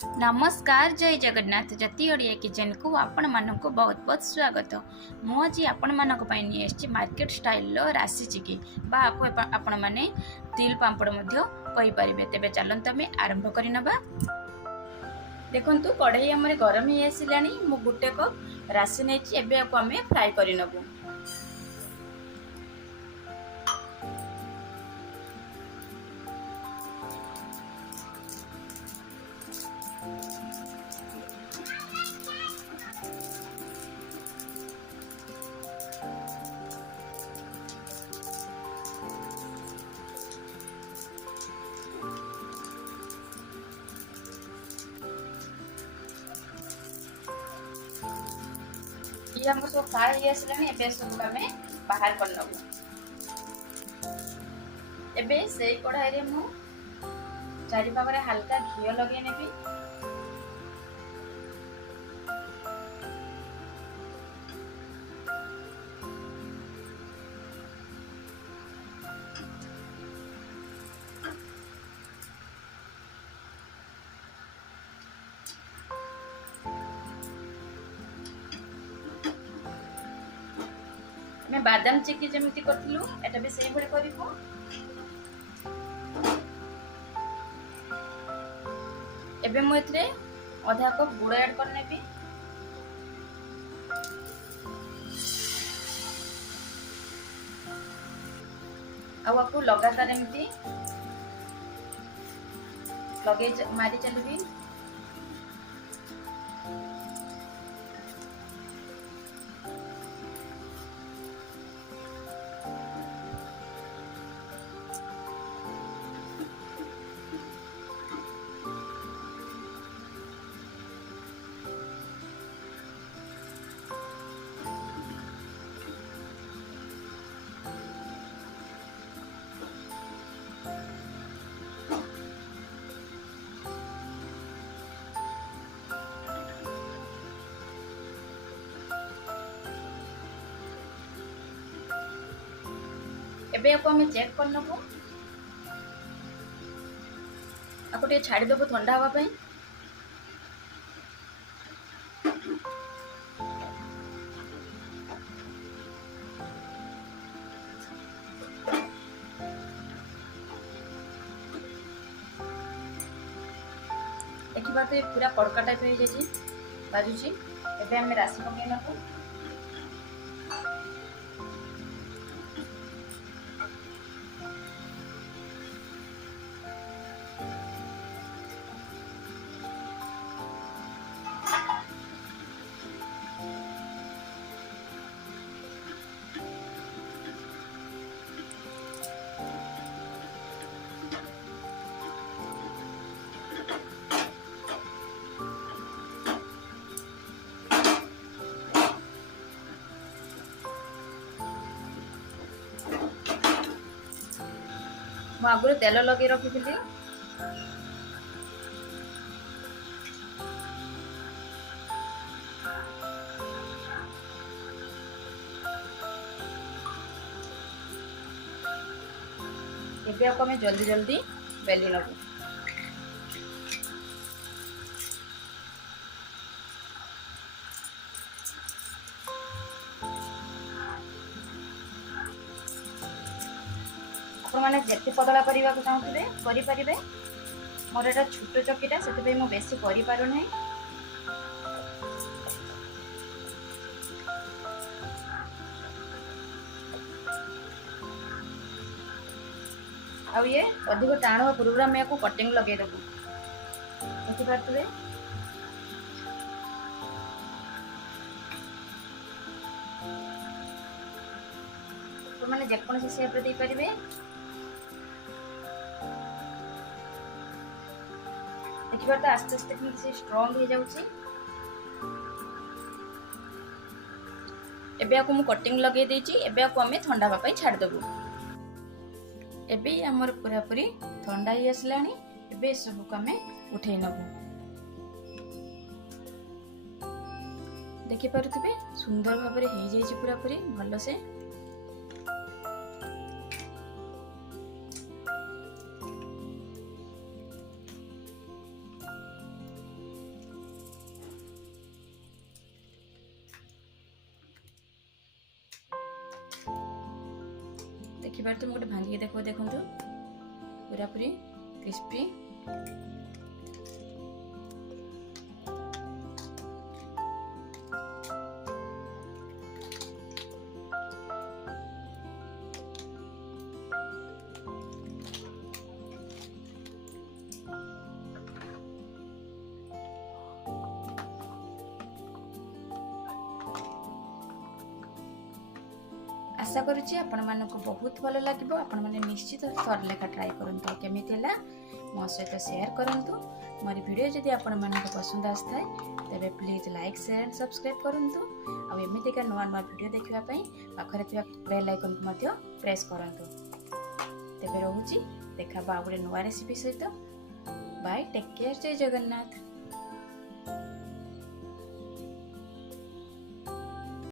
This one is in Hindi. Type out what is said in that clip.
नमस्कार जय जगन्नाथ जति ओडिया किचन को आपण मानक बहुत बहुत स्वागत। मुझे आपण मानक मार्केट स्टाइल राशि चिकी बा आपण माने तिल पांपड़ मध्य कहि परिबे। तेबे चलंत आमे आरंभ करिनबा। देखंतु कढ़ई हमरे गरम ही आसिलानी। मु गुटे कप राशि नेछि। एबे आको आमे फ्राई करिनबु। ये हमको सब फ्राई ही आसिलानी। एबे सब आमे बाहर करनबु। एबे सेई कढ़ाई रे मु चारि पाखरे हल्का घियो लगे नेबी। मैं बादाम चिक्की जमिति करथिलु एटा भी सेही भली करिवो। एबे मु एथरे आधा कप गुड़ ऐड कर नेबी। आपको लगातार एमती लगे मारी चलबी। एबे आपको हमें चेक कर नबो। आपको टे छाड़ी देबो ठंडा हवा पई। देखिबा तो पूरा कड़का टाइप हो जाई बाजुची। एबे हमें राशि पके नबो। मु आगुरी तेल लगे रखी। एबे आपको हमें जल्दी जल्दी बेली नबो। आपण माने जेते पतला करबा को चाहथिबे करि परिबे। मोर एटा छोटो चक्कीटा सेते मु बेसी करि पारु नै। आ ये अधिक टाण हो पूर्व में को कटिंग लगे देबो। देखि पारथुबे तो माने जेकोन से शेप रे दे परिबे। देखिबा तो आस्ते आस्ते किसी स्ट्रांग हो जाउची। एबे आपको मु कटिंग लगे देची। एबे आपको हमें ठंडा हवा पई छाड़ देबो। एबे हमर पूरा पूरी ठंडा ही आसलानी। एबे सब को हमें उठे नबो। देखि पारुथिबे सुंदर भाबरे हे जाईची पूरा पूरी भलो से। देखिपारे गोटे भांगिक देखो देखो पूरा पूरी क्रिस्पी। आशा करुच्ची आपण मानक बहुत भल लगे। आपण मैंने निश्चित थर लेखा ट्राए करूँ केमी मो सहित शेयर करूँ। मोर वीडियो जदि आपण मानक पसंद आए तेरे please like share and subscribe करूँ। आमतीका नुआ नुआ वीडियो देखापी पाखे बेल आइकन को प्रेस करूँ। तेरे रोची देखा आ गए नुआ रेसिपी सहित। बाय, टेक केयर, जय जगन्नाथ।